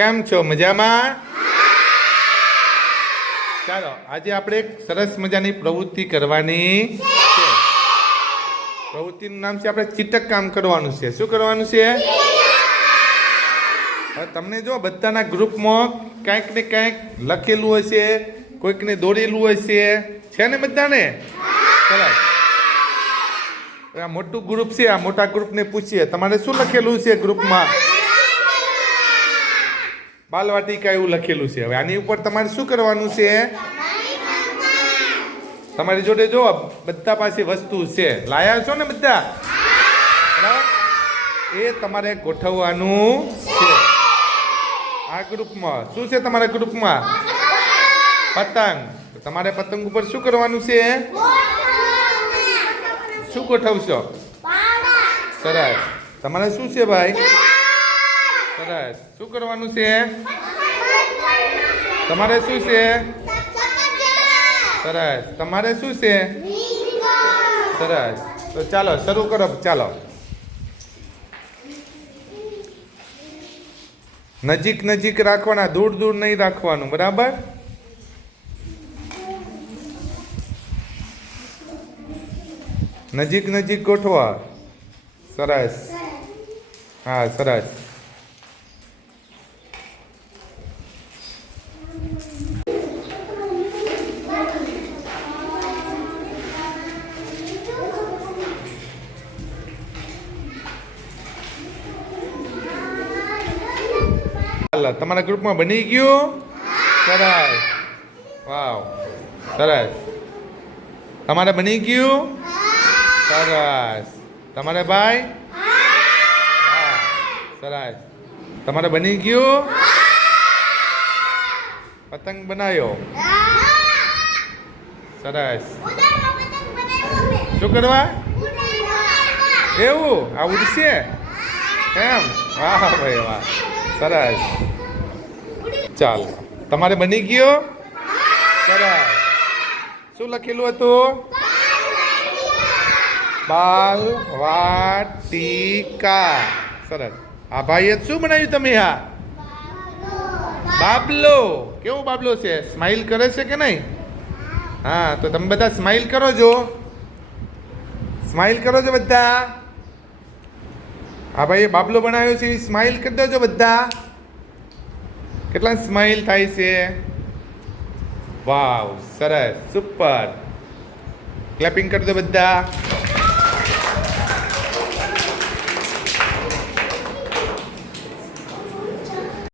કેમ છો? મજામાં? ચાલો આજે આપણે એક સરસ મજાની પ્રવૃત્તિ કરવાની છે. પ્રવૃત્તિનું નામ છે આપણે ચીટક કામ કરવાનું છે. શું કરવાનું છે? હવે તમને જો બધાના ગ્રુપમાં કાંઈક ને કાંઈક લખેલું હશે, કોઈકને દોરેલું હશે, છે ને બધાને? સરસ. આ મોટું ગ્રુપ છે, આ મોટા ગ્રુપને પૂછીએ તમારે શું લખેલું છે ગ્રુપમાં? બાલવાટિકા એવું લખેલું છે. હવે આની ઉપર તમારે શું કરવાનું છે? તમારી જોડે જો બધા પાસે વસ્તુ છે, લાયા છો ને બધા? બરાબર, એ તમારે ગોઠવવાનું છે. આ ગ્રુપમાં શું છે? તમારા ગ્રુપમાં પતંગ. તમારે પતંગ ઉપર શું કરવાનું છે? શું ગોઠવશો? સરસ. તમારે શું છે ભાઈ? સરસ. શું કરવાનું છે? તમારે શું છે? સરસ. તમારે શું છે? સરસ. તો ચાલો શરૂ કરો. ચાલો, નજીક નજીક રાખવાના, દૂર દૂર નહીં રાખવાનું. બરાબર? નજીક નજીક ગોઠવા. સરસ. હા, સરસ. તમારા ગ્રુપમાં બની ગયું? સરસ. વાવ, સરસ. તમારે બની ગયું? સરસ. તમારે ભાઈ? સરસ. તમારે બની ગયું? પતંગ બનાવ્યો? સરસ. શું કરવા? એવું? આ ઉડશે એમ? વાહ ભાઈ વાહ, સરસ. ચાલો, તમારે બની ગયો? સરસ. શું લખેલું હતું? બાલવાટિકા. સરસ. આ ભાઈએ શું બનાવ્યું તમે? હા, બાબલો. કેવો બાબલો છે? સ્માઈલ કરે છે કે નહીં? હા, તો તમે બધા સ્માઈલ કરો છો. સ્માઈલ કરો છો બધા. હા ભાઈ, બાબલો બનાવ્યો છે, સ્માઈલ કરી દેજો બધા. કેટલા સ્માઈલ થાય છે? વાવ, સરસ, સુપર. ક્લેપિંગ કરી દો બધા.